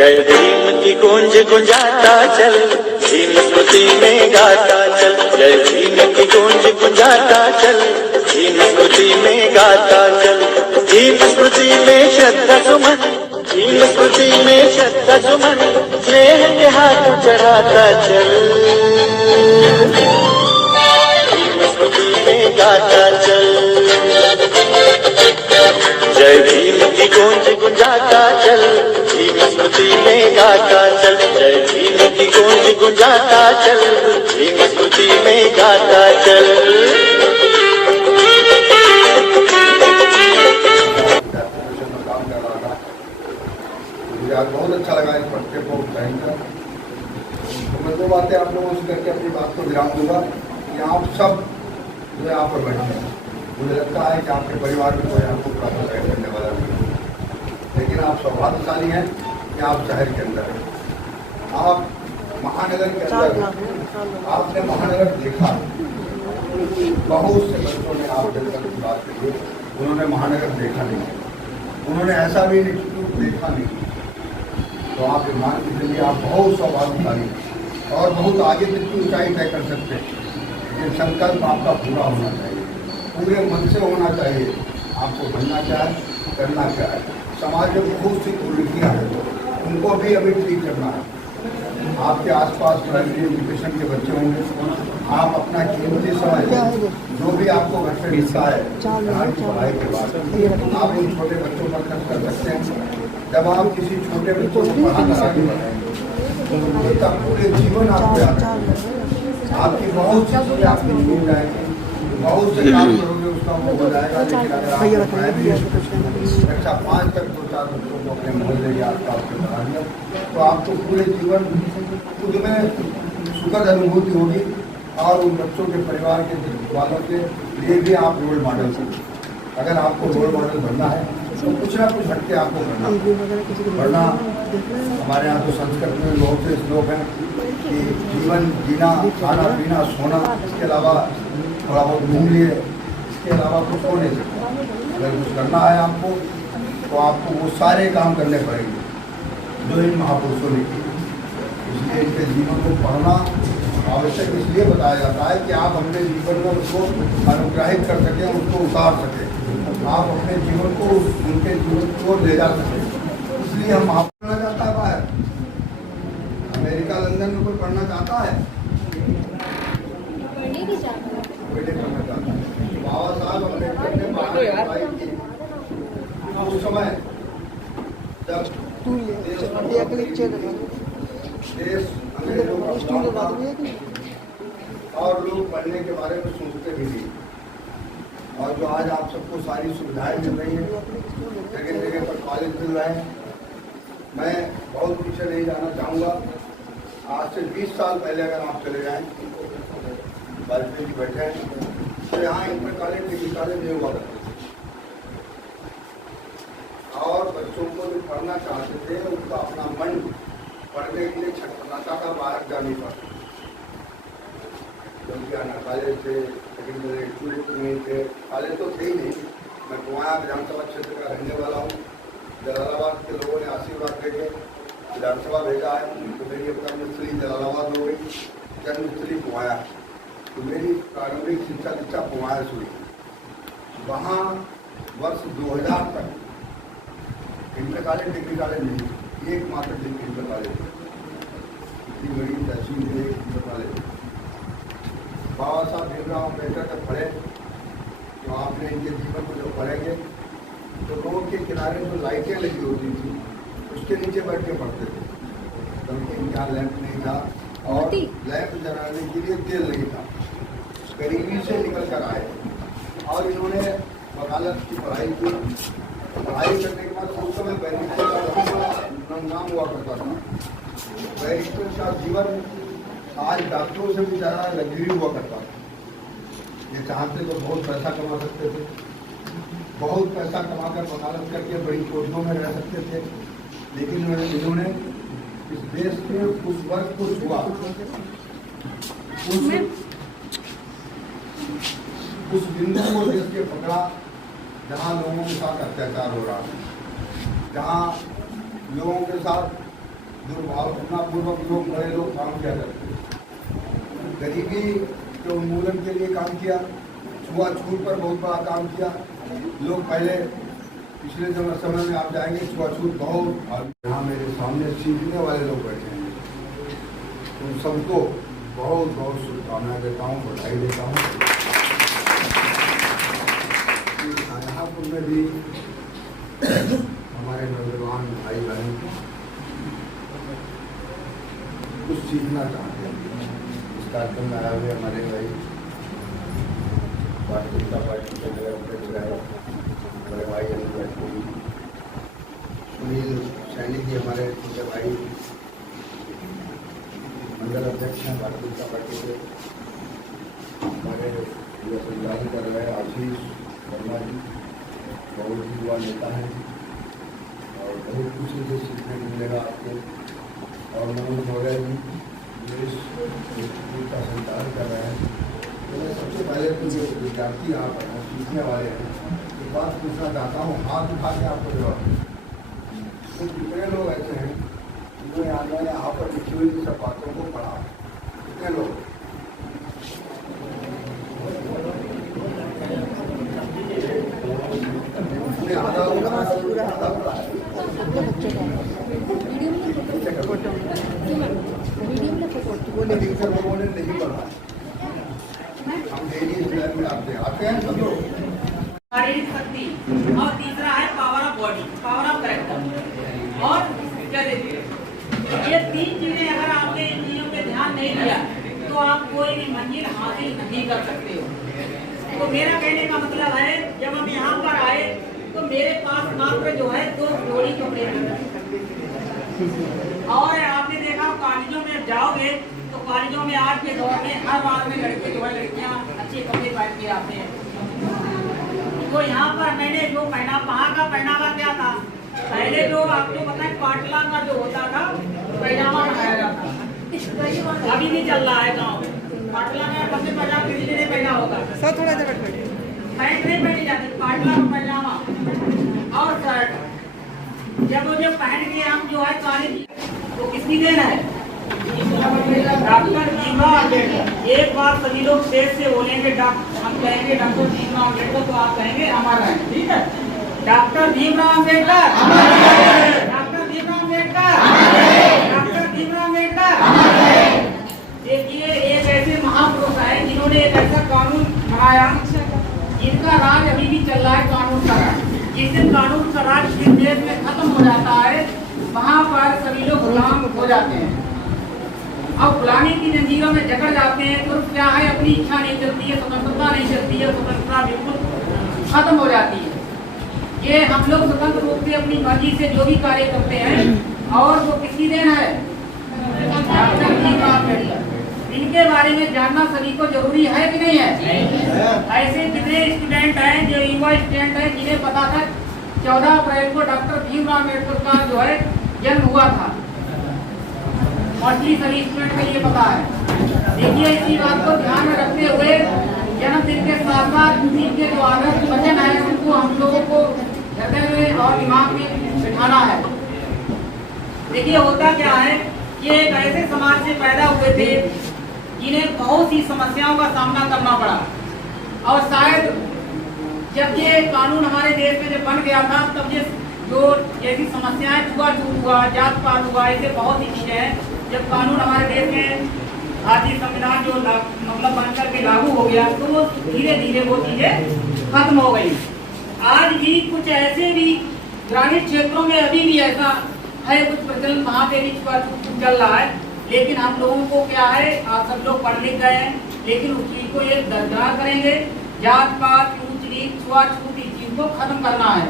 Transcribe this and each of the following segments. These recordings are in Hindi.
जय भीम की गूंज गुंजाता चल, भीम स्मृति में गाता चल। जय भीम की गूंज गुंजाता चल, भीम स्मृति में गाता चल। भीम स्मृति में श्रद्धा सुमन, भीम स्मृति में श्रद्धा सुमन, स्नेह के हाथ चढ़ाता चल। भीम स्मृति में गाता चल। जय भीम की गूंज गुंजाता चल, भीम स्मृति में गाता चल। जय भीम की गूंज गुंजाता चल, भीम स्मृति में गाता चल। मुझे आज बहुत अच्छा लगा इस पट्टे को उठाएंगे। तो मैं दो बातें आप लोगों से करके अपनी बात को विराम दूंगा कि आप सब जो यहाँ पर बैठे हैं, मुझे लगता है कि आपके परिवार में कोई आपको प्राप्त करने वाला नहीं है, लेकिन आप सौभाग्यशाली हैं कि आप शहर के अंदर हैं। आप महानगर के अंदर, आपने महानगर देखा। बहुत से बच्चों ने आप जब की बात करिए, उन्होंने महानगर देखा नहीं, उन्होंने ऐसा भी इंस्टीट्यूट देखा नहीं। तो आप मान के चलिए आप बहुत सौभाग्यशाली हैं और बहुत आगे तक की ऊंचाई तय कर सकते हैं। ये संकल्प आपका पूरा होना चाहिए, पूरे मन से होना चाहिए। आपको बनना क्या है, करना क्या है। समाज में बहुत सी कुरीतियाँ हैं, उनको भी अभी ठीक करना है। आपके आसपास प्राइमरी एजुकेशन के बच्चे होंगे, आप अपना कीमती समय जो भी आपको घर से मिलता है यहाँ की पढ़ाई के बाद, आप उन छोटे बच्चों पर खर्च कर सकते हैं। जब आप किसी छोटे बच्चों को पढ़ाकर आगे बढ़ाएंगे तो पूरे जीवन आपको याद रखेंगे। आपकी बहुत सी चीज़ें आपकी मिल जाएंगी, बहुत से काम करोगे उसका वो हो जाएगा। लेकिन अगर आप कक्षा 5 तक 2-4 बच्चों को अपने मोहल्ले के आसपास में पढ़ा दिया तो आपको पूरे जीवन खुद में सुखद अनुभूति होगी और उन बच्चों के परिवार के वालों के लिए भी आप रोल मॉडल हैं। अगर आपको रोल मॉडल बनना है तो कुछ ना कुछ हटके आपको करना। हमारे यहाँ तो संस्कृत में बहुत से श्लोक हैं कि जीवन जीना, खाना पीना, सोना, इसके अलावा थोड़ा बहुत घूम लिए, इसके अलावा कुछ हो नहीं सकता। अगर कुछ करना है आपको तो आपको वो सारे काम करने पड़ेंगे जो इन महापुरुषों ने किए। इसलिए इनके जीवन को पढ़ना आवश्यक इसलिए बताया जाता है कि आप अपने जीवन में उसको अनुग्रहित कर सकें, उसको उतार सकें, आप अपने जीवन को उनके जीवन को ले जा सकें। इसलिए हम वहाँ पढ़ना चाहता है बाहर, अमेरिका लंदन में कोई पढ़ना चाहता है, पढ़ना चाहता है। बाबा साहब अम्बेडकर ने पढ़ाई की उस समय जब देश और लोग पढ़ने के बारे में सोचते भी नहीं। और जो आज आप सबको सारी सुविधाएं मिल रही हैं, जगह जगह पर कॉलेज मिल रहे हैं। मैं बहुत पीछे नहीं जाना चाहूँगा। आज से 20 साल पहले अगर आप चले जाएँ, वाजपेयी जी बैठे हैं, तो यहाँ इंटर कॉलेज डिग्री कॉलेज नहीं हुआ करते और बच्चों को जो पढ़ना चाहते थे उनका अपना मन पढ़ने के लिए छटपटाता था बाहर जाने पर। क्योंकि आना कॉलेज थे, लेकिन मेरे इंस्टीट्यूट नहीं थे, कॉलेज तो थे ही नहीं। मैं कुमाया विधानसभा क्षेत्र का रहने वाला हूँ। जलालाबाद के लोगों ने आशीर्वाद देके विधानसभा भेजा है, तो मेरी कर्मस्थली जलालाबाद हो गई, जन्मस्थली कुमाया। तो मेरी प्रारंभिक शिक्षा दीक्षा कुमाया से हुई। वहाँ वर्ष 2000 तक इंटर कॉलेज डिग्री कॉलेज नहीं, एकमात्र डिग्री इंटर कॉलेज, इतनी बड़ी तहसील में इंटर कॉलेज। बाबा साहब भीमराव अम्बेडकर जब पढ़े तो आपने इनके जीवन को जब पढ़ेंगे तो रोड के किनारे जो लाइटें लगी होती थी उसके नीचे बैठ के पढ़ते थे, क्योंकि इनके यहाँ लैंप नहीं था और लैंप जलाने के लिए तेल नहीं था। गरीबी से निकल कर आए और इन्होंने वकालत की पढ़ाई की। पढ़ाई करने के बाद उस समय बैरिस्टर का नाम हुआ करता था। बैरिस्टर का जीवन आज डॉक्टरों से भी ज़्यादा लग्जरी हुआ करता था। ये चाहते तो बहुत पैसा कमा सकते थे, बहुत पैसा कमाकर वकालत करके बड़ी कोठियों में रह सकते थे, लेकिन इन्होंने इस देश में उस वर्ग को छुआ, उस बिंदु को देश के पकड़ा जहाँ लोगों के साथ अत्याचार हो रहा है, जहाँ लोगों के साथ दुर्भावनापूर्वक लोग बड़े लोग काम किया करते हैं। गरीबी के उन्मूलन के लिए काम किया, छुआछूत पर बहुत बड़ा काम किया। लोग पहले पिछले समय में आप जाएंगे छुआछूत बहुत, यहाँ मेरे सामने सीखने वाले लोग बैठे हैं, उन सबको बहुत बहुत शुभकामनाएं देता हूँ, बधाई देता हूँ। शाहजहाँपुर में भी हमारे नौजवान भाई बहन कुछ सीखना चाहते हैं। इस कार्यक्रम में आए हुए हमारे भाई भारतीय जनता पार्टी के नगर अध्यक्ष रहे बड़े भाई अनिल गडकरी, सुनील सैनी जी हमारे छोटे भाई मंडल अध्यक्ष हैं भारतीय जनता पार्टी के, हमारे संचालन कर रहे आशीष वर्मा जी बहुत ही युवा नेता हैं और बहुत कुछ मुझे सीखने को मिलेगा आपको। और मनोज मौर्य जी जो इस इंस्टीट्यूट का संचालन कर रहे हैं, तो मैं सबसे पहले तो जो विद्यार्थी आप हैं सीखने वाले हैं, एक बात पूछना चाहता हूँ, हाथ उठा के आपको जवाब। तो कितने लोग ऐसे हैं जिन्होंने आज मैंने यहाँ पर लिखी हुई सब बातों को पढ़ा? कितने लोग? लोगों ने नहीं पढ़ा। हम डेली लाइफ में आते हैं सब लोग। शारीरिक शक्ति और तीसरा है power of body, power of character और ये तीन चीजें अगर आपने इन चीजों पे ध्यान नहीं दिया तो आप कोई भी मंजिल हासिल नहीं कर सकते हो। तो मेरा कहने का मतलब है जब हम यहाँ पर आए तो मेरे पास मात्र जो है 2 जोड़ी कपड़े और आपने देखा कॉलेजों में जाओगे तो कॉलेजों में आज के दौर में हर बार में लड़के जो है लड़कियाँ अच्छे कपड़े पहन के आते हैं। तो यहाँ पर मैंने जो पहना, वहाँ का पहनावा क्या था, पहले जो आपको पता है पाटला का जो होता था पैजामा पहनाया जाता, अभी भी चल रहा है गाँव में। पाटला में बच्चे पैजामा किसी ने पहना होगा, सर थोड़ा जगह पैंट नहीं पहनी जाती, पाटला का पैजामा और शर्ट। जब वो जो पहन के हम जो है कॉलेज, तो किसकी देन है? डॉक्टर भीमराव अम्बेडकर। एक बार सभी लोग देश से बोलेंगे, हम कहेंगे डॉक्टर भीमराव अम्बेडकर, तो आप कहेंगे हमारा है, ठीक है? Doctor Bhimrao Ambedkar, doctor Bhimrao Ambedkar, doctor Bhimrao Ambedkar. देखिए एक ऐसे महापुरुष है जिन्होंने एक ऐसा कानून बनाया जिनका राज अभी भी चल रहा है, कानून का राज। जिस दिन कानून का राज जिस देश में खत्म हो जाता है वहाँ पर सभी लोग गुलाम हो जाते हैं और गुलामी की जंजीरों में जकड़ जाते हैं। तो क्या है, अपनी इच्छा नहीं चलती है, स्वतंत्रता नहीं चलती है, स्वतंत्रता बिल्कुल खत्म हो जाती है। ये हम लोग स्वतंत्र रूप से अपनी मर्जी से जो भी कार्य करते हैं और वो किसकी देन है? डॉक्टर भीमराव अम्बेडकर। इनके बारे में जानना सभी को जरूरी है कि नहीं है? ऐसे कितने स्टूडेंट हैं जो युवा स्टूडेंट हैं जिन्हें पता था 14 अप्रैल को डॉक्टर भीमराव अम्बेडकर का जो है जन्म हुआ था, मोस्टली सभी स्टूडेंट को ये पता है। देखिए इसी बात को ध्यान में रखते हुए जन्मदिन के साथ साथ इनके जो आदर्श वचन है उनको हम लोगों को हृदय में और दिमाग में बिठाना है। देखिए होता क्या है, ये एक ऐसे समाज से पैदा हुए थे जिन्हें बहुत सी समस्याओं का सामना करना पड़ा और शायद जब ये कानून हमारे देश में जब बन गया था तब ये जो जैसी समस्याएं छुआछूत हुआ, जात पात हुआ, ऐसे बहुत सी चीजें हैं। जब कानून हमारे देश में भारतीय संविधान जो मतलब बनकर के लागू हो गया तो वो धीरे धीरे वो चीजें खत्म हो गई। आज भी कुछ ऐसे भी ग्रामीण क्षेत्रों में अभी भी ऐसा है, कुछ प्रचलन वहाँ पे भी छुआछूत चल रहा है। लेकिन हम लोगों को क्या है, आप सब लोग पढ़ लिख गए हैं, लेकिन उस चीज को ये दरकिनार करेंगे। जात पात, ऊंच नीच, छुआछूत, इस चीज को खत्म करना है।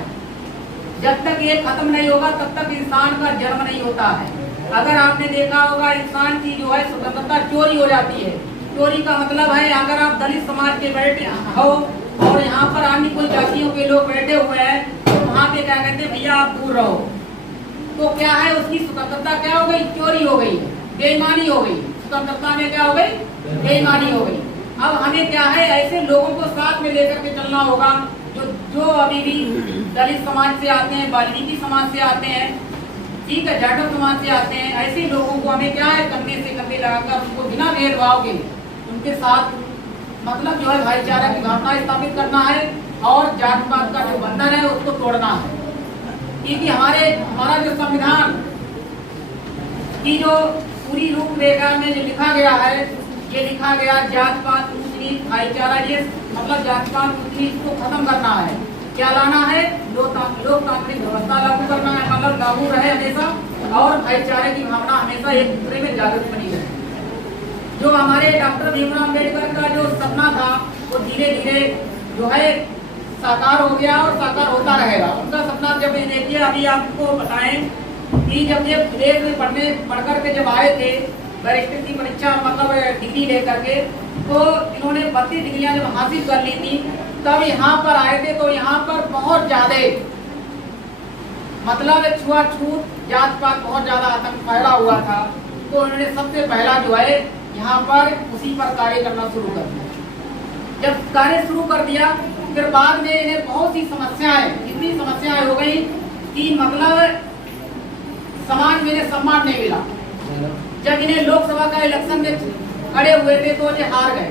जब तक ये खत्म नहीं होगा तब तक इंसान का जन्म नहीं होता है। अगर आपने देखा होगा इंसान की जो है स्वतंत्रता चोरी हो जाती है। चोरी का मतलब है अगर आप दलित समाज के बैठे हो और यहाँ पर अन्य कोई जातियों के लोग बैठे हुए हैं तो वहाँ पे क्या कहते हैं, भैया आप दूर रहो, तो क्या है उसकी स्वतंत्रता क्या हो गई? चोरी हो गई, बेईमानी हो गई। स्वतंत्रता में क्या हो गई? बेईमानी हो गई। अब हमें क्या है, ऐसे लोगों को साथ में लेकर के चलना होगा जो अभी भी दलित समाज से आते हैं, वाल्मीकि समाज से आते हैं, ठीक है, जाटव समाज से आते हैं, ऐसे लोगों को हमें क्या है, कंधे से कंधे लगाकर उनको बिना भेदभाव के उनके साथ मतलब जो है भाईचारा की भावना स्थापित करना है और जात पात का जो बंधन है उसको तोड़ना है। क्योंकि हमारा जो संविधान की जो पूरी रूपरेखा में जो लिखा गया है, ये लिखा गया जात पात ऊंच नीच भाईचारा, ये मतलब जात पात ऊंच नीच को खत्म करना है। क्या लाना है, लोकतांत्रिक व्यवस्था लागू करना है, मतलब लागू रहे हमेशा और भाईचारे की भावना हमेशा एक दूसरे में जागृत बनी रहे। जो हमारे डॉक्टर भीमराव अम्बेडकर का जो सपना था वो धीरे धीरे जो है साकार हो गया और साकार होता रहेगा। उनका सपना जब देखिए, अभी आपको बताएं कि जब ये विदेश में पढ़ करके जब आए थे बैरिस्टर की परीक्षा मतलब डिग्री लेकर के, तो इन्होंने 32 डिग्रियां जब हासिल कर ली थी तब यहाँ पर आए थे। तो यहाँ पर बहुत ज्यादा मतलब छुआछूत जात पात बहुत ज्यादा आतंक फैला हुआ था। तो उन्होंने सबसे पहला जो है यहाँ पर उसी पर कार्य करना शुरू कर दिया। जब कार्य शुरू कर दिया फिर बाद में इन्हें बहुत सी समस्याएं, इतनी समस्याएं हो गई कि मतलब समाज में इन्हें सम्मान नहीं मिला। जब इन्हें लोकसभा का इलेक्शन में खड़े हुए थे तो ये हार गए,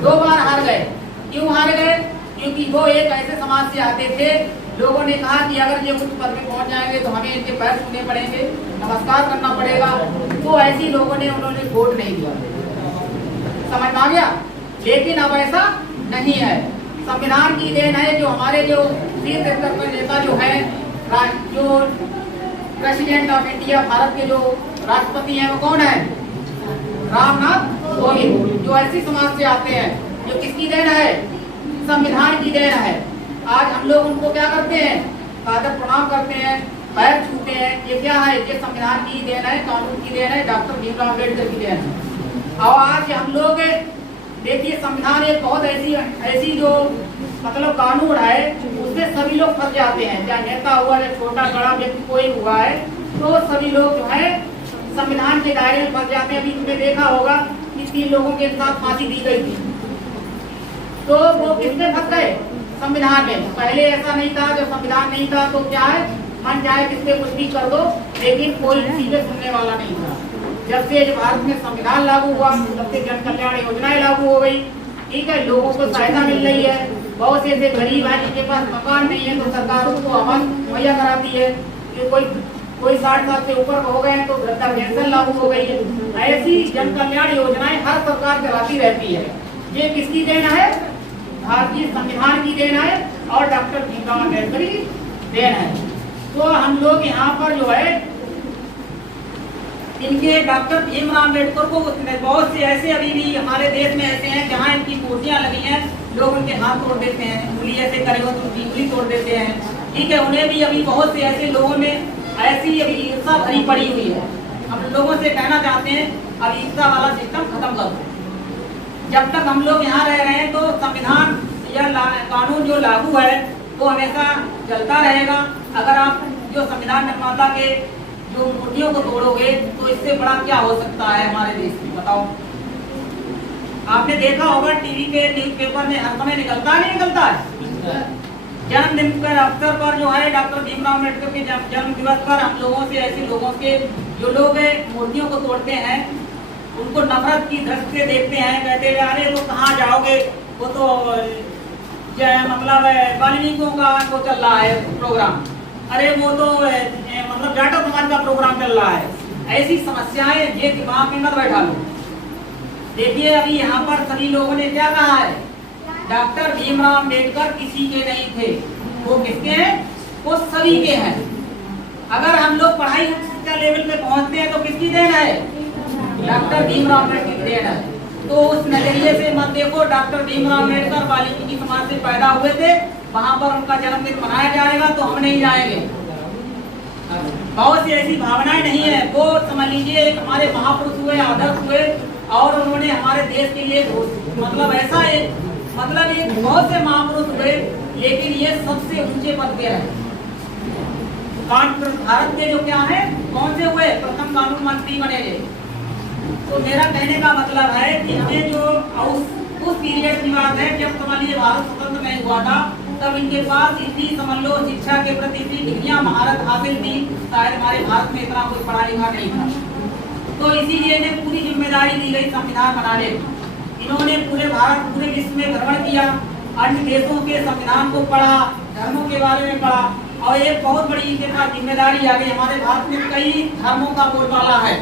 2 बार हार गए। क्यों हार गए? क्योंकि वो एक ऐसे समाज से आते थे, लोगों ने कहा कि अगर ये उच्च पद पे पहुंच जाएंगे तो हमें इनके पैर छूने पड़ेंगे, नमस्कार करना पड़ेगा। तो ऐसी लोगों ने उन्होंने वोट नहीं दिया, समझ में आ गया। लेकिन अब ऐसा नहीं है, संविधान की देन है। जो हमारे जो शीर्ष स्तर पर नेता जो है, जो प्रेसिडेंट ऑफ इंडिया, भारत के जो राष्ट्रपति हैं वो कौन है? रामनाथ कोविंद। जो ऐसी समाज से आते हैं, जो किसकी देन है? संविधान की देन है। आज हम लोग उनको क्या करते हैं? आदर प्रणाम करते हैं, पैर छूते हैं। ये क्या है? ये संविधान की देन है, कानून की देन है, डॉक्टर भीमराव अम्बेडकर की देन है। और आज हम लोग देखिए, संविधान एक बहुत ऐसी जो मतलब कानून है, उसमें सभी लोग फंस जाते हैं। चाहे नेता हुआ, या छोटा बड़ा व्यक्ति कोई हुआ है, तो सभी लोग जो है संविधान के दायरे में फंस जाते हैं। अभी तुमने देखा होगा कि 3 लोगों के साथ फांसी दी गई थी, तो वो किसमें फंस गए? संविधान में। पहले ऐसा नहीं था, जब संविधान नहीं था तो क्या है, मन चाहे किससे कुछ भी कर दो, लेकिन कोई सीधे सुनने वाला नहीं था। जब से भारत में संविधान लागू हुआ तब से जन कल्याण योजनाएं लागू हो गई, ठीक है, लोगों को सहायता मिल रही है। बहुत से ऐसे गरीब हैं जिनके पास मकान नहीं है तो सरकार उनको आवास मुहैया कराती है। कोई 60 साल से ऊपर हो गए हैं तो वृद्धा पेंशन लागू हो गई है। ऐसी जन कल्याण योजनाएं हर सरकार चलाती रहती है। ये किसकी देन है? भारतीय संविधान की देन है और डॉक्टर भीमराव अम्बेडकर की देन है। तो हम लोग यहाँ पर जो है इनके डॉक्टर भीमराव अम्बेडकर को बहुत से ऐसे अभी भी हमारे देश में ऐसे हैं जहाँ इनकी मूर्तियां लगी हैं, लोग उनके हाथ तोड़ देते हैं, उंगली ऐसे करेगा तो उनकी उंगली तोड़ देते हैं, ठीक है। उन्हें भी अभी बहुत से ऐसे लोगों में ऐसी अभी ईर्षा भरी पड़ी हुई है। हम लोगों से कहना चाहते हैं अब ईर्षा वाला सिस्टम खत्म कर दो। जब तक हम लोग यहाँ रह रहे हैं तो संविधान या कानून जो लागू है वो हमेशा चलता रहेगा। अगर आप जो संविधान निर्माता के जो मूर्तियों को तोड़ोगे तो इससे बड़ा क्या हो सकता है हमारे देश में, बताओ। आपने देखा होगा टीवी पे, न्यूज़पेपर में हर समय निकलता है, नहीं निकलता है। जन्मदिन के अवसर पर जो है डॉक्टर भीमराव अम्बेडकर के जन्म दिवस पर हम लोगों से, ऐसे लोगों के जो लोग मूर्तियों को तोड़ते हैं, उनको नफरत की दृष्टि से देखते हैं, कहते हैं अरे तो कहाँ जाओगे, वो तो मतलब वाल्मीकियों का वो चल रहा है प्रोग्राम, अरे वो तो मतलब जाटव समाज का प्रोग्राम चल रहा है। ऐसी समस्याएं ये दिमाग में मत बैठा लो। देखिए अभी यहाँ पर सभी लोगों ने क्या कहा है, डॉक्टर भीमराव अम्बेडकर किसी के नहीं थे, वो किसके हैं? वो सभी के हैं। अगर हम लोग पढ़ाई शिक्षा लेवल पे पहुँचते हैं तो किसकी देन है? डॉक्टर भीमराव अम्बेडकर की देन है। तो उस नजरिए से मत देखो, डॉक्टर भीमराव अम्बेडकर वाल्मीकि समाज से पैदा हुए थे, वहाँ पर उनका जन्मदिन मनाया जाएगा तो हम नहीं जाएंगे। बहुत सी ऐसी भावनाएं नहीं है। वो समझ लीजिए एक हमारे महापुरुष हुए, आदर्श हुए, और उन्होंने हमारे देश के लिए मतलब ऐसा एक बहुत से महापुरुष हुए, लेकिन ये सबसे ऊंचे पद पे रहे। भारत के जो क्या है, कौन से हुए? प्रथम कानून मंत्री बने थे। तो मेरा कहने का मतलब है कि हमें जो उस पीरियड की बात है जब समझ लीजिए भारत स्वतंत्र नहीं हुआ था, तब इनके पास इतनी समझ लो शिक्षा के प्रति इतनी डिग्रियां महारत हासिल थी, शायद हमारे भारत में इतना कुछ पढ़ा लिखा नहीं था। तो इसीलिए इन्हें पूरी जिम्मेदारी दी गई संविधान बनाने की। इन्होंने पूरे भारत पूरे विश्व में भ्रमण किया, अन्य देशों के संविधान को पढ़ा, धर्मों के बारे में पढ़ा, और एक बहुत बड़ी इनके पास जिम्मेदारी आ गई। हमारे भारत में कई धर्मों का बोलबाला है,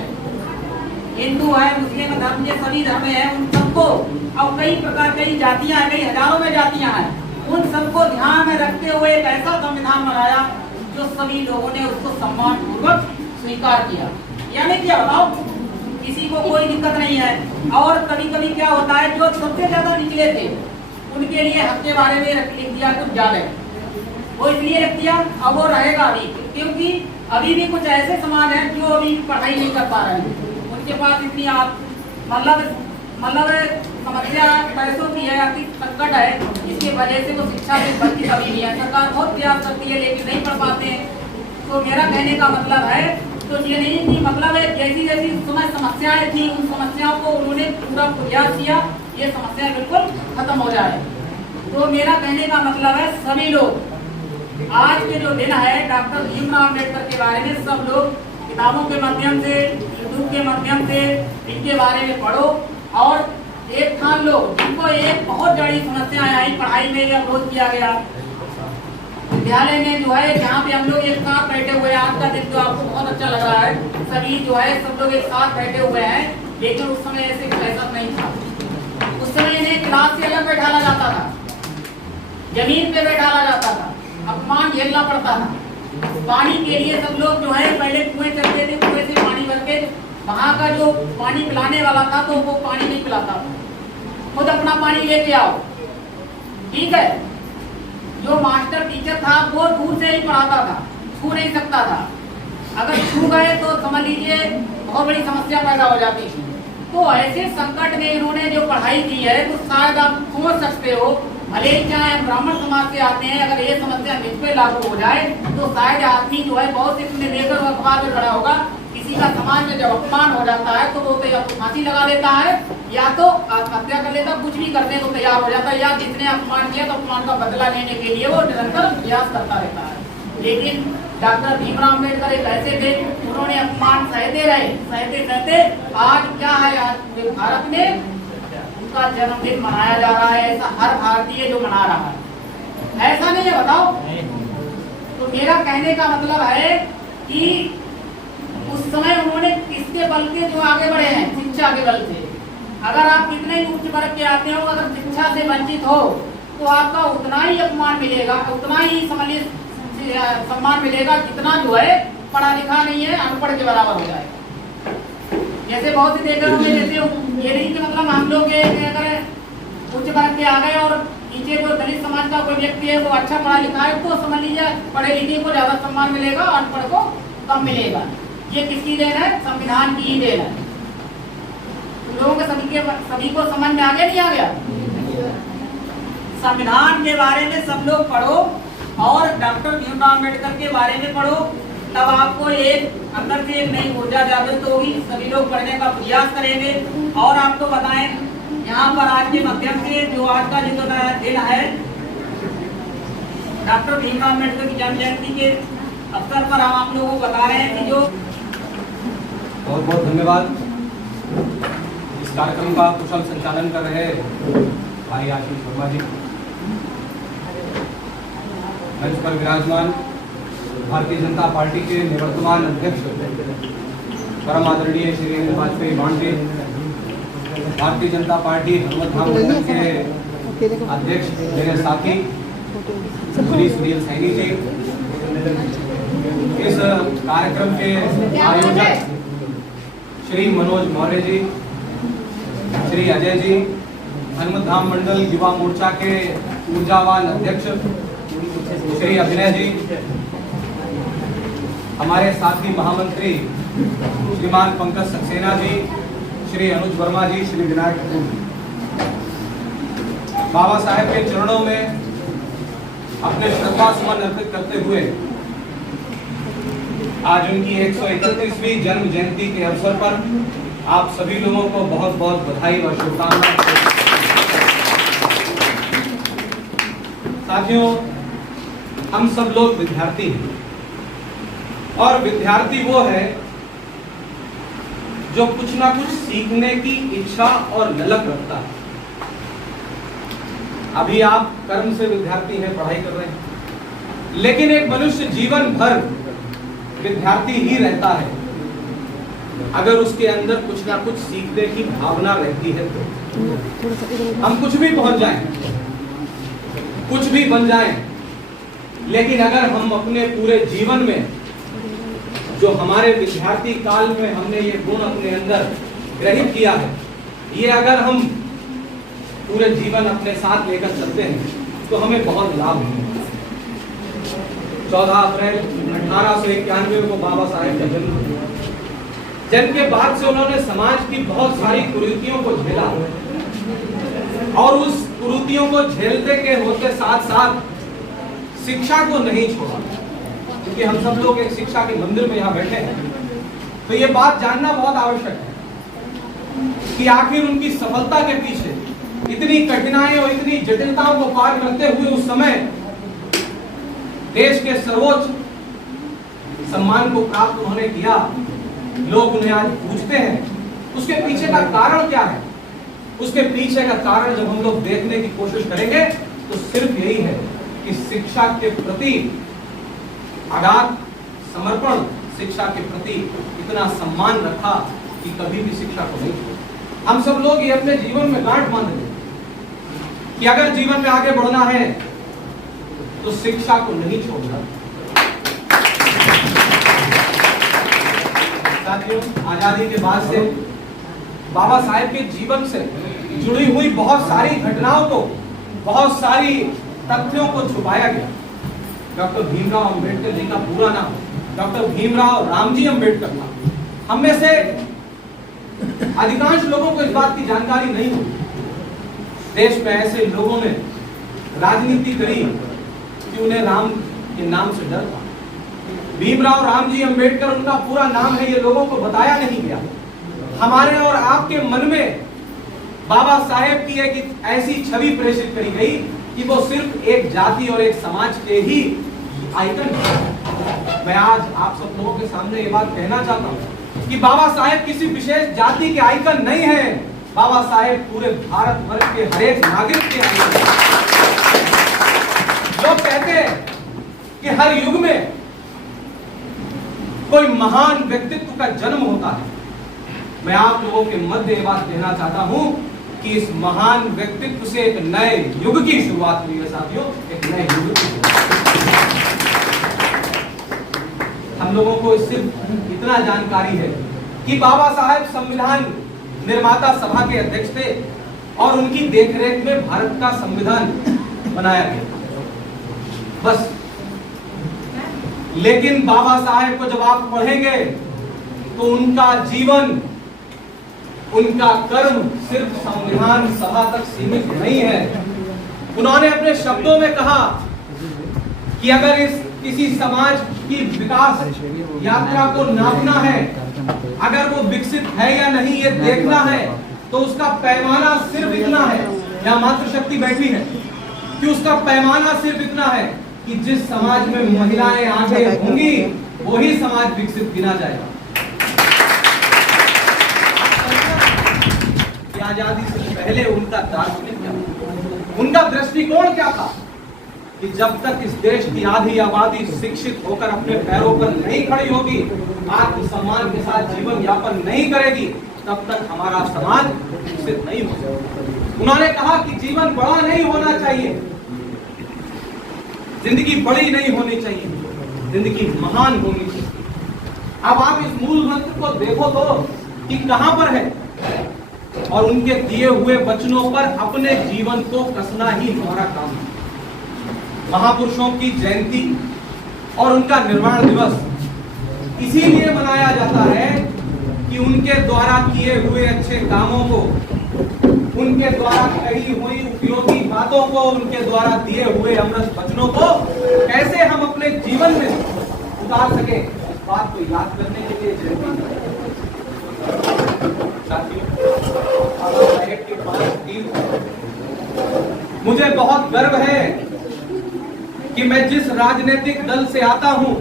हिंदू है, मुस्लिम धर्म के सभी धर्म है, उन सबको, और कई प्रकार कई जातियां हैं, कई हजारों में जातियां हैं, उन सबको ध्यान में रखते हुए एक ऐसा संविधान बनाया जो सभी लोगों ने उसको सम्मान पूर्वक स्वीकार किया। या नहीं किया बताओ? किसी को कोई दिक्कत नहीं है। और कभी कभी क्या होता है, जो सबसे ज्यादा निचले थे उनके लिए हक के बारे में लिख दिया कुछ ज्यादा, वो इसलिए रख दिया, अब वो रहेगा अभी, क्योंकि अभी भी कुछ ऐसे समाज हैं जो अभी पढ़ाई नहीं कर पा रहे हैं, उनके पास इतनी मतलब समस्या पैसों की है, आर्थिक संकट है, इसकी वजह से वो शिक्षा से वंचित अभी नहीं है। सरकार बहुत प्रयास करती है लेकिन नहीं पढ़ पाते हैं। तो मेरा कहने का मतलब है, तो ये नहीं कि मतलब है जैसी जैसी समय समस्याएं थी उन समस्याओं को उन्होंने पूरा प्रयास किया ये समस्या बिल्कुल खत्म हो जाए। तो मेरा कहने का मतलब है सभी लोग आज के जो दिन है डॉक्टर भीमराव अम्बेडकर के बारे में सब लोग किताबों के माध्यम से, यूट्यूब के माध्यम से इनके बारे में पढ़ो और एक ठान लो। इनको एक बहुत बड़ी समस्या आई पढ़ाई में, अवरोध किया गया विद्यालय में जो है, जहाँ पे हम लोग एक साथ बैठे हुए हैं। आज का दिन जो आपको बहुत अच्छा लग रहा है, सभी जो है सब लोग एक साथ बैठे हुए हैं, लेकिन उस समय ऐसा नहीं था। उस समय इन्हें क्लास से अलग बैठाला जाता था, जमीन पे बैठाला जाता था, अपमान झेलना पड़ता था। पानी के लिए सब लोग जो है पहले कुएं चलते थे, कुएं से पानी भर के वहाँ का जो पानी पिलाने वाला था तो वो पानी नहीं पिलाता था, खुद अपना पानी लेके आओ, ठीक है। जो मास्टर टीचर था वो दूर से ही पढ़ाता था, छू नहीं सकता था, अगर छू गए तो समझ लीजिए बहुत बड़ी समस्या पैदा हो जाती थी। तो ऐसे संकट में इन्होंने जो पढ़ाई की है तो शायद आप सोच सकते हो, भले ही चाहे हम ब्राह्मण समाज से आते हैं, अगर ये समस्या मुझ पे लागू हो जाए तो शायद आदमी जो है बहुत से लेकर अखबार में खड़ा होगा। किसी का समाज में जब अपमान हो जाता है तो वो तो या तो फांसी लगा लेता है या तो आत्महत्या कर लेता, कुछ भी करने को तैयार हो जाता है, या जिसने अपमान किया तो अपमान का बदला लेने के लिए वो निरंतर प्रयास करता रहता है। लेकिन डॉक्टर भीमराव अम्बेडकर एक ऐसे थे, उन्होंने अपमान सहते रहे, सहते सहते आज क्या है, आज पूरे भारत में उनका जन्मदिन मनाया जा रहा है, ऐसा हर भारतीय जो मना रहा है, ऐसा नहीं है बताओ। तो मेरा कहने का मतलब है कि उस समय उन्होंने किसके बल के जो आगे बढ़े हैं, शिक्षा के बल से। अगर आप कितने उच्च वर्ग के आते हो, अगर शिक्षा से वंचित हो तो आपका उतना ही अपमान मिलेगा, उतना ही समझिए सम्मान मिलेगा जितना जो है पढ़ा लिखा नहीं है, अनपढ़ के बराबर हो जाएगा। जैसे बहुत से देखे होंगे, जैसे ये नहीं कि मतलब हम लोग अगर उच्च वर्ग के आ गए और नीचे जो दलित समाज का कोई व्यक्ति है वो अच्छा पढ़ा लिखा है तो समझ लीजिए पढ़े लिखे को ज्यादा सम्मान मिलेगा, अनपढ़ को कम मिलेगा। ये किसकी देन है? संविधान की ही देन है। लोगों के सभी को समझ में आ गया, नहीं आ गया? संविधान के बारे में सब लोग पढ़ो और डॉक्टर भीमराव अम्बेडकर के बारे में पढ़ो, तब आपको एक अंदर से एक नई ऊर्जा जागृत होगी, सभी लोग पढ़ने का प्रयास करेंगे। और आपको बताएं, यहाँ पर आज के माध्यम से जो आज का जो दिन है डॉक्टर भीमराव अम्बेडकर की जन्म जयंती के अवसर पर हम आप लोगों को बता रहे हैं कि जो बहुत बहुत धन्यवाद। इस कार्यक्रम का कुशल संचालन कर रहे भाई आशीष वर्मा जी, मंच पर विराजमान भारतीय जनता पार्टी के निवर्तमान अध्यक्ष परम आदरणीय श्री अनिल वाजपेयी भांजे, भारतीय जनता पार्टी हनुमतधाम मंडल के अध्यक्ष मेरे साथी श्री सुनील सैनी जी, इस कार्यक्रम के आयोजक श्री मनोज मौर्य जी, श्री अजय जी, हनुमतधाम मंडल युवा मोर्चा के ऊर्जावान अध्यक्ष श्री अभिनय जी, हमारे साथी महामंत्री श्रीमान पंकज सक्सेना जी, श्री अनुज वर्मा जी, श्री विनायक कपूर जी, बाबा साहेब के चरणों में अपने श्रद्धा सुमन अर्पित करते हुए आज उनकी 131वीं जन्म जयंती के अवसर पर आप सभी लोगों को बहुत बहुत बधाई व शुभकामनाएं। साथियों, हम सब लोग विद्यार्थी हैं और विद्यार्थी वो है जो कुछ ना कुछ सीखने की इच्छा और ललक रखता है। अभी आप कर्म से विद्यार्थी हैं, पढ़ाई कर रहे हैं, लेकिन एक मनुष्य जीवन भर विद्यार्थी ही रहता है अगर उसके अंदर कुछ ना कुछ सीखने की भावना रहती है। तो हम कुछ भी पहुंच जाएं, कुछ भी बन जाएं, लेकिन अगर हम अपने पूरे जीवन में जो हमारे विद्यार्थी काल में हमने ये गुण अपने अंदर ग्रहित किया है, ये अगर हम पूरे जीवन अपने साथ लेकर चलते हैं तो हमें बहुत लाभ होगा। 14 अप्रैल 1891 को बाबा साहेब का जन्म हुआ, जिनके बाद से उन्होंने समाज की बहुत सारी कुरीतियों को झेला और उस कुरीतियों को झेलते के होते साथ साथ शिक्षा को नहीं छोड़ा। क्योंकि हम सब लोग एक शिक्षा के मंदिर में यहाँ बैठे हैं, तो ये बात जानना बहुत आवश्यक है कि आखिर उनकी सफलता के पीछे इतनी कठिनाई और इतनी जटिलताओं को पार करते हुए उस समय देश के सर्वोच्च सम्मान को प्राप्त उन्होंने किया, लोग उन्हें आज पूछते हैं, उसके पीछे का कारण क्या है? उसके पीछे का कारण जब हम लोग देखने की कोशिश करेंगे तो सिर्फ यही है कि शिक्षा के प्रति अगाध समर्पण, शिक्षा के प्रति इतना सम्मान रखा कि कभी भी शिक्षा को नहीं छोड़ा। हम सब लोग ये अपने जीवन में गांठ बांध लें कि अगर जीवन में आगे बढ़ना है तो शिक्षा को नहीं छोड़ना। साथियों, आजादी के बाद से बाबा साहेब के जीवन से जुड़ी हुई बहुत सारी घटनाओं को, बहुत सारी तथ्यों को छुपाया गया। डॉक्टर भीमराव अंबेडकर जी का पूरा नाम डॉक्टर भीमराव रामजी अंबेडकर था। हम में से अधिकांश लोगों को इस बात की जानकारी नहीं होती। देश में ऐसे लोगों ने राजनीति करी कि उन्हें राम के नाम से डर था। भीमराव रामजी अंबेडकर उनका पूरा नाम है, ये लोगों को बताया नहीं गया। हमारे और आपके मन में बाबा साहेब की एक ऐसी छवि प्रेषित करी गई कि वो सिर्फ एक जाति और एक समाज के ही आइकन है। मैं आज आप सब लोगों के सामने ये बात कहना चाहता हूँ कि बाबा साहेब किसी विशेष जाति के आइकन नहीं है, बाबा साहेब पूरे भारत वर्ष के हर एक नागरिक के आइकन हैं। लोग कहते हैं कि हर युग में कोई महान व्यक्तित्व का जन्म होता है। मैं आप लोगों के मध्य ये बात कहना चाहता हूं कि इस महान व्यक्तित्व से एक नए युग की शुरुआत हुई है। साथियों, एक नए युग की हम लोगों को सिर्फ इतना जानकारी है कि बाबा साहेब संविधान निर्माता सभा के अध्यक्ष थे और उनकी देखरेख में भारत का संविधान बनाया गया, बस। लेकिन बाबा साहेब को जब आप पढ़ेंगे तो उनका जीवन, उनका कर्म सिर्फ संविधान सभा तक सीमित नहीं है। उन्होंने अपने शब्दों में कहा कि अगर इस किसी समाज की विकास यात्रा को नापना है, अगर वो विकसित है या नहीं ये देखना है, तो उसका पैमाना सिर्फ इतना है, यहाँ मातृशक्ति बैठी है, कि उसका पैमाना सिर्फ इतना है कि जिस समाज में महिलाएं आगे होंगी वही समाज विकसित गिना जाएगा। आजादी से पहले उनका दार्शनिक क्या था? उनका दृष्टिकोण क्या था कि जब तक इस देश की आधी आबादी शिक्षित होकर अपने पैरों पर नहीं खड़ी होगी, आत्मसम्मान के साथ जीवन यापन नहीं करेगी, तब तक हमारा समाज विकसित नहीं हो सकता। उन्होंने कहा कि जीवन बड़ा नहीं होना चाहिए, जिंदगी बड़ी नहीं होनी चाहिए, जिंदगी महान होनी चाहिए। अब आप इस मूल मंत्र को देखो तो कि कहां पर है, और उनके दिए हुए वचनों पर अपने जीवन को कसना ही हमारा काम है। महापुरुषों की जयंती और उनका निर्वाण दिवस इसीलिए मनाया जाता है कि उनके द्वारा किए हुए अच्छे कामों को, उनके द्वारा कही हुई उपयोगी बातों को, उनके द्वारा दिए हुए अमृत वचनों को कैसे हम अपने जीवन में उतार सके, इस बात को याद करने के लिए जयंती। मुझे बहुत गर्व है कि मैं जिस राजनीतिक दल से आता हूं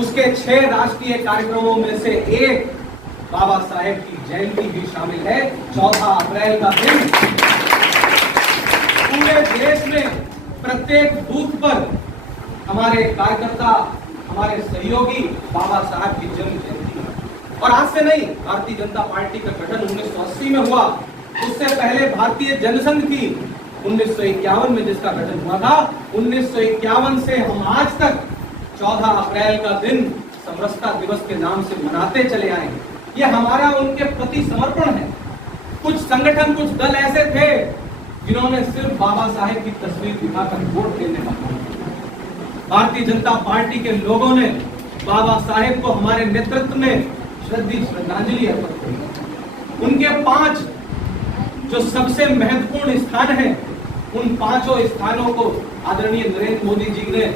उसके 6 राष्ट्रीय कार्यक्रमों में से एक बाबा साहेब की जयंती भी शामिल है। 14 अप्रैल का दिन पूरे देश में प्रत्येक बूथ पर हमारे कार्यकर्ता, हमारे सहयोगी बाबा साहब की जन्म जयंती है। और आज से नहीं, भारतीय जनता पार्टी का गठन 1980 में हुआ, उससे पहले भारतीय जनसंघ की 1951 में जिसका गठन हुआ था, 1951 से हम आज तक 14 अप्रैल का दिन समरसता दिवस के नाम से मनाते चले आए। ये हमारा उनके प्रति समर्पण है। कुछ संगठन, कुछ दल ऐसे थे जिन्होंने सिर्फ बाबा साहेब की तस्वीर दिखाकर वोट देने का। भारतीय जनता पार्टी के लोगों ने बाबा साहेब को हमारे नेतृत्व में श्रद्धांजलि अर्पित की। उनके 5 जो सबसे महत्वपूर्ण स्थान हैं, उन 5 स्थानों को आदरणीय नरेंद्र मोदी जी ने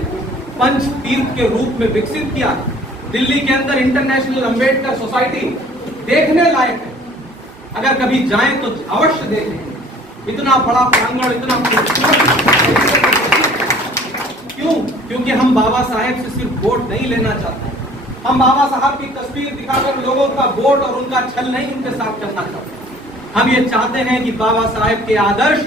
पंच तीर्थ के रूप में विकसित किया। दिल्ली के अंदर इंटरनेशनल अंबेडकर सोसाइटी देखने लायक है, अगर कभी जाएं तो अवश्य देखें। इतना बड़ा प्रांगण, इतना क्यों? क्योंकि हम बाबा साहेब से सिर्फ वोट नहीं लेना चाहते, हम बाबा साहब की तस्वीर दिखाकर लोगों का वोट और उनका छल नहीं उनके साथ करना चाहते। हम ये चाहते हैं कि बाबा साहेब के आदर्श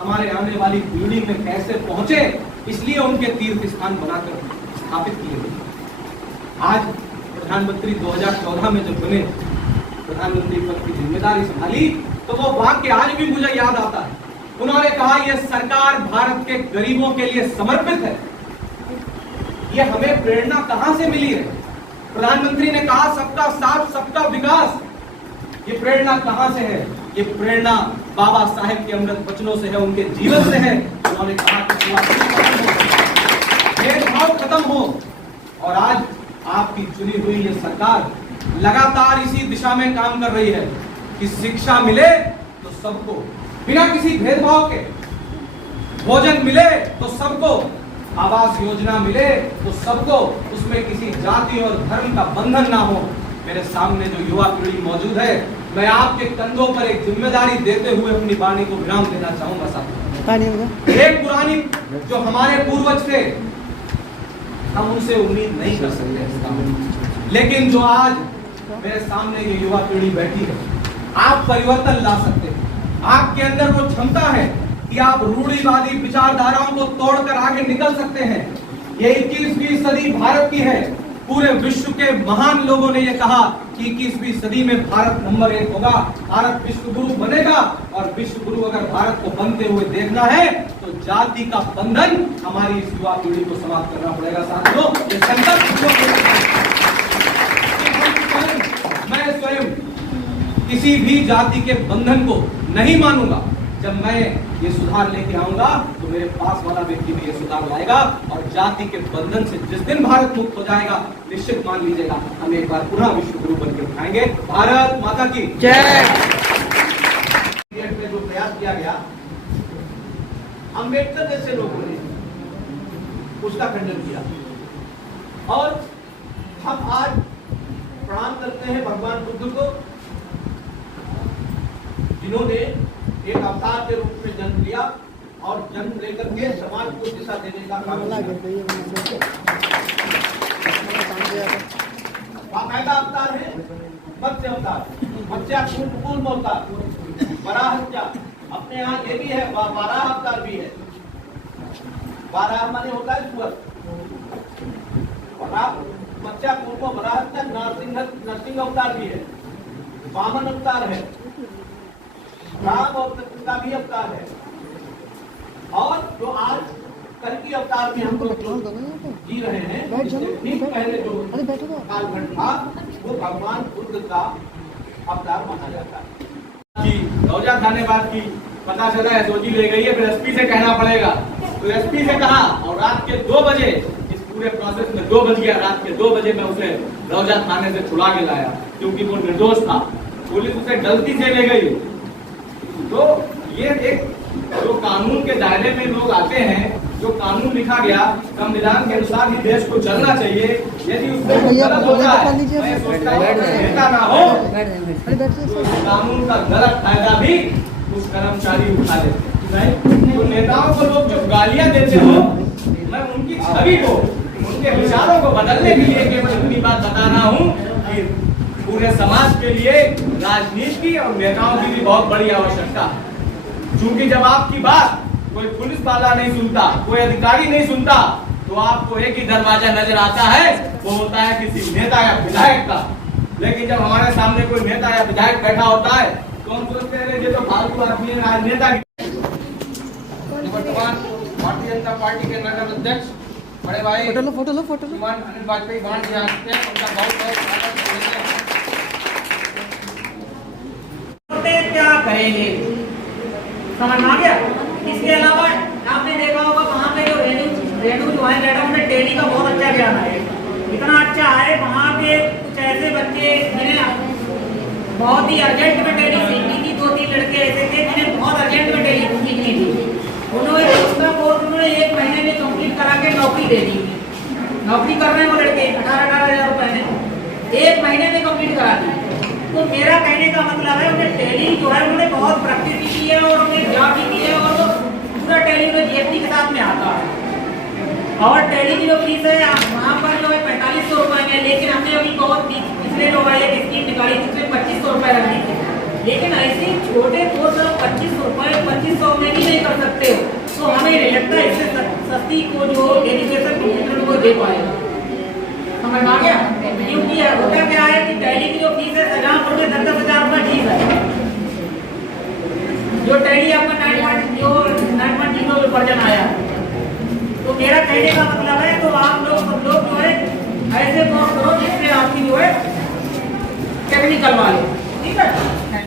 हमारे आने वाली पीढ़ी में कैसे पहुंचे, इसलिए उनके तीर्थ स्थान बनाकर स्थापित किए गए। आज प्रधानमंत्री 2014 में जब बने, प्रधानमंत्री पद की जिम्मेदारी संभाली, तो वो वाक्य आज भी मुझे याद आता है। उन्होंने कहा, यह सरकार भारत के गरीबों के लिए समर्पित है। ये हमें प्रेरणा कहां से मिली है? प्रधानमंत्री ने कहा सबका साथ, सबका विकास। ये प्रेरणा कहां से है? ये प्रेरणा बाबा साहेब के अमृत वचनों से है, उनके जीवन से है। उन्होंने कहा कि भेदभाव खत्म हो, और आज आपकी चुनी हुई ये सरकार लगातार इसी दिशा में काम कर रही है कि शिक्षा मिले तो सबको, बिना किसी भेदभाव के, भोजन मिले तो सबको, आवास योजना मिले तो सबको, उसमें किसी जाति और धर्म का बंधन ना हो। मेरे सामने जो युवा पीढ़ी मौजूद है, मैं आपके कंधों पर एक जिम्मेदारी देते हुए अपनी वाणी को विराम देना चाहूंगा साथियों। एक पुरानी जो हमारे पूर्वज थे, हम उनसे उम्मीद नहीं कर सकते, लेकिन जो आज मेरे सामने ये युवा पीढ़ी बैठी है, आप परिवर्तन ला सकते हैं। आपके अंदर वो क्षमता है कि आप रूढ़िवादी विचारधाराओं को तोड़कर आगे निकल सकते हैं। ये 21वीं सदी भारत की है। पूरे विश्व के महान लोगों ने ये कहा कि 21वीं सदी में भारत नंबर 1 होगा, भारत विश्व गुरु बनेगा। और विश्व गुरु अगर भारत को बनते हुए देखना है तो जाति का बंधन हमारी इस युवा पीढ़ी को समाप्त करना पड़ेगा साथियों। ये संकल्प मैं स्वयं किसी भी जाति के बंधन को नहीं मानूंगा। जब मैं ये सुधार लेके आऊंगा तो मेरे पास वाला व्यक्ति भी ये सुधार लाएगा, और जाति के बंधन से जिस दिन भारत मुक्त हो जाएगा, निश्चित मान लीजिएगा हम एक बार पुनः विश्व गुरु बन के उठाएंगे। भारत माता की जय। जो प्रयास किया गया अंबेडकर जैसे लोगों ने, उसका खंडन किया, और हम आज प्रणाम करते हैं भगवान बुद्ध को, जिन्होंने एक अवतार के रूप में जन्म लिया और जन्म लेकर के समाज को दिशा देने का काम किया। बाकायदा अवतार है मत्स्य अवतार, मत्स्याकूर्म अवतार, वराह, अपने यहाँ ये भी है, वाराह अवतार भी है। वाराह माने होता है सुअर, मत्स्याकूर्म वराह, नरसिंह अवतार भी है, वामन अवतार है, राम और कृष्ण का भी अवतार है, और जो आज कल की अवतार में हम लोग जी रहे हैं, ठीक पहले जो कालखंड था वो भगवान बुद्ध का अवतार माना जाता है। रोजा खाने बाद की पता चला एसओजी ले गई है, फिर एसपी से कहना पड़ेगा, तो एसपी से कहा, और रात के 2 बजे, इस पूरे प्रोसेस में 2 बज गया, रात के 2 बजे मैं उसे रोजा थाने से छुड़ा के लाया, क्योंकि वो निर्दोष था। पुलिस उसे गलती से ले गई। तो ये एक जो कानून के दायरे में लोग आते हैं, जो कानून लिखा गया संविधान के अनुसार ही देश को चलना चाहिए। यदि उसमें गलत होता है, मैं सोचता हूं ना हो, तो कानून का गलत फायदा भी उस कर्मचारी उठा लेते हैं। तो नेताओं को लोग जो गालियां देते हो, सभी को उनके विचारों को बदलने के लिए केवल इतनी बात बता रहा हूँ कि पूरे समाज के लिए राजनीति और नेताओं की भी बहुत बड़ी आवश्यकता है। क्योंकि जब आपकी बात कोई पुलिस वाला नहीं सुनता, कोई अधिकारी नहीं सुनता, तो आपको एक ही दरवाजा नजर आता है, वो होता है किसी नेता या विधायक का। लेकिन जब हमारे सामने कोई नेता या विधायक बैठा होता है तो हम सोचते हैं ये तो फालतू आदमी है, राजनेता। वर्तमान भारतीय जनता पार्टी के नगर अध्यक्ष बड़े भाई फोटो श्रीमान अनिल वाजपेयी बाण जी आते हैं, उनका बहुत बहुत स्वागत करेंगे। क्या करेंगे समझ में आ गया। इसके अलावा आपने देखा होगा वहाँ पे जो रेणु जो है मैडम में टेली का बहुत अच्छा ज्ञान है, इतना अच्छा है। वहाँ पे कुछ ऐसे बच्चे जिन्हें बहुत ही अर्जेंट में टेली सीखनी थी, 2-3 लड़के ऐसे थे जिन्हें बहुत अर्जेंट में टेली सीखनी थी। उन्होंने उसका कोर्स उन्होंने 1 महीने में कंप्लीट करा के नौकरी दे दी। नौकरी कर रहे हैं वो लड़के 18-18 हज़ार रुपए में 1 महीने में कंप्लीट करा दी। तो मेरा कहने का मतलब है उन्हें टेली जो है उन्होंने बहुत प्रैक्टिस भी की है और उन्हें जॉब भी की है और वो पूरा टेली उन्हें जीएसटी के साथ में आता है। और टेली की जो फीस है वहाँ पर जो है 4500 रुपए में, लेकिन हमने अभी बहुत पिछले जो है एक स्कीम निकाली जिसमें 2500 रुपए लगी थी। लेकिन ऐसे छोटे कोर्स 2500 में भी नहीं कर सकते हो, तो हमें नहीं लगता इससे सस्ती को जो एजुकेशन को दे पाएगा। समझ में आ गया। क्योंकि होता क्या है कि टैली की जो फीस है सजापुर में 10-10 हज़ार रुपए फीस है। जो टैली आपका 9.0 वर्जन आया, तो मेरा कहने का मतलब है तो आप लोग सब लोग जो है ऐसे कोर्स करो जिससे आपकी जो है टेक्निकल वाले, ठीक है।